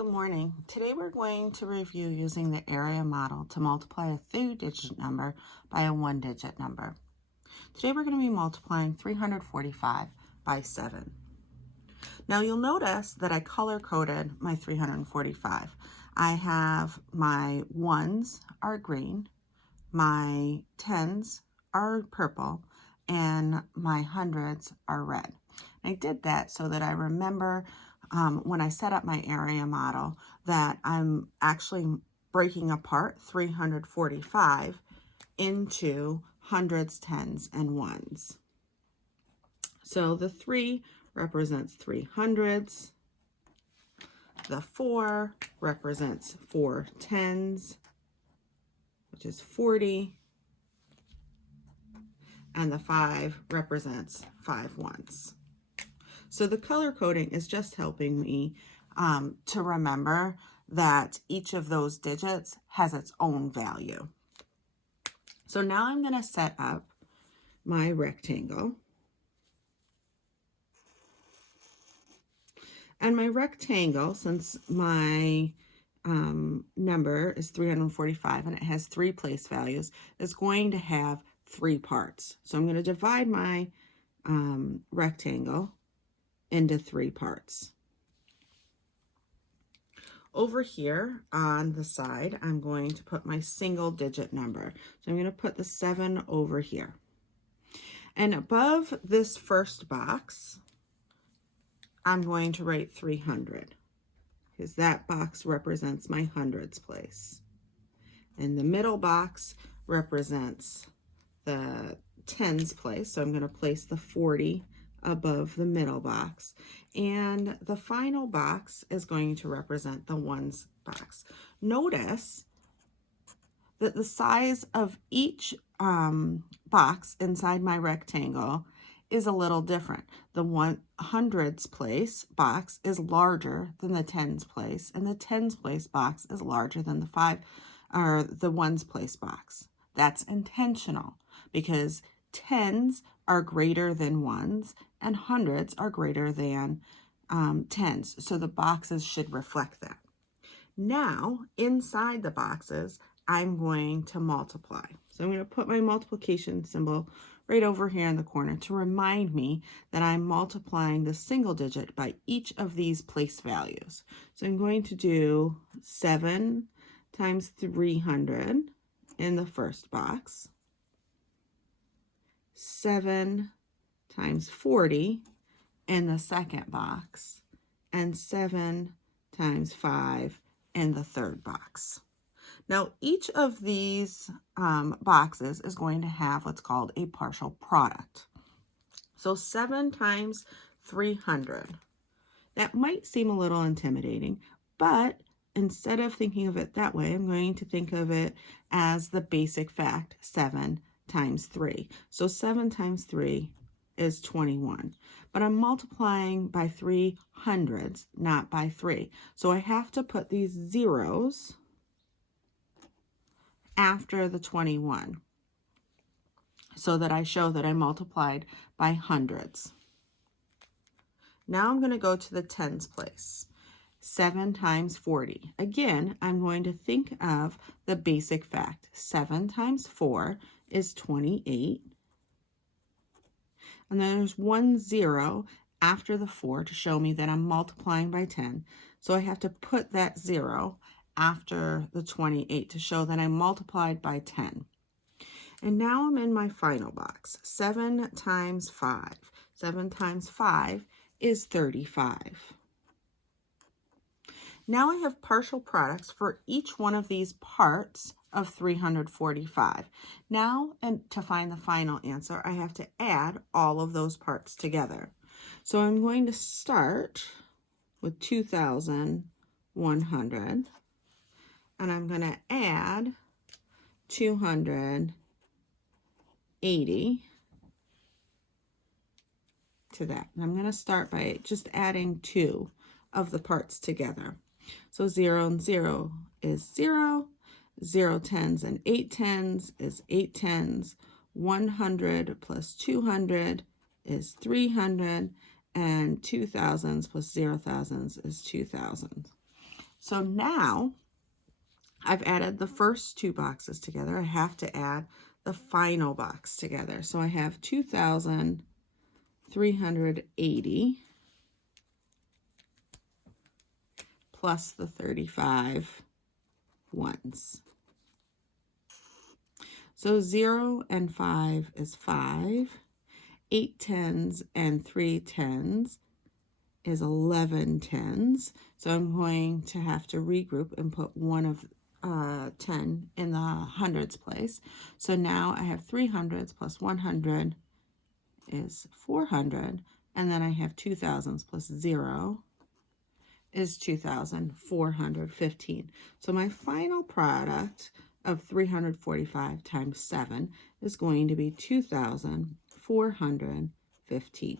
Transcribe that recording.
Good morning. Today we're going to review using the area model to multiply a 2-digit number by a 1-digit number. Today we're going to be multiplying 345 by 7. Now you'll notice that I color-coded my 345. I have my 1s are green, my 10s are purple, and my 100s are red. I did that so that I remember when I set up my area model that I'm actually breaking apart 345 into hundreds, tens, and ones. So the 3 represents 300s, the 4 represents 4 tens, which is 40, and the 5 represents 5 ones. So the color coding is just helping me to remember that each of those digits has its own value. So now I'm going to set up my rectangle. And my rectangle, since my number is 345 and it has 3 place values, is going to have 3 parts. So I'm going to divide my rectangle into 3 parts. Over here on the side, I'm going to put my single digit number. So I'm going to put the 7 over here. And above this first box, I'm going to write 300 because that box represents my hundreds place. And the middle box represents the tens place. So I'm going to place the 40 above the middle box, and the final box is going to represent the ones box. Notice that the size of each box inside my rectangle is a little different. The 100s place box is larger than the tens place, and the tens place box is larger than the ones place box. That's intentional because tens are greater than ones and hundreds are greater than tens. So the boxes should reflect that. Now, inside the boxes, I'm going to multiply. So I'm going to put my multiplication symbol right over here in the corner to remind me that I'm multiplying the single digit by each of these place values. So I'm going to do 7 times 300 in the first box, 7 times 40 in the second box, and 7 times 5 in the third box. Now, each of these boxes is going to have what's called a partial product. So 7 times 300. That might seem a little intimidating, but instead of thinking of it that way, I'm going to think of it as the basic fact, 7 times 3. So 7 times 3 is 21. But I'm multiplying by 300s, not by 3. So I have to put these zeros after the 21 so that I show that I multiplied by hundreds. Now I'm going to go to the tens place. 7 times 40. Again, I'm going to think of the basic fact. 7 times 4 is 28. And then there's 1 0 after the 4 to show me that I'm multiplying by 10. So I have to put that 0 after the 28 to show that I multiplied by 10. And now I'm in my final box. 7 times 5. 7 times 5 is 35. Now I have partial products for each one of these parts of 345. Now, and to find the final answer, I have to add all of those parts together. So I'm going to start with 2,100, and I'm going to add 280 to that. And I'm going to start by just adding 2 of the parts together. So 0 and 0 is 0. 0 tens and 8 tens is 8 tens. 100 plus 200 is 300. And 2,000s plus 0,000s is 2,000. So now I've added the first two boxes together. I have to add the final box together. So I have 2,380 plus the 35 ones. So 0 and 5 is 5. 8 tens and 3 tens is 11 tens. So I'm going to have to regroup and put one of 10 in the hundreds place. So now I have 3 hundreds plus 100 is 400. And then I have 2 thousands plus 0 is 2,415. So my final product of 345 times 7 is going to be 2,415.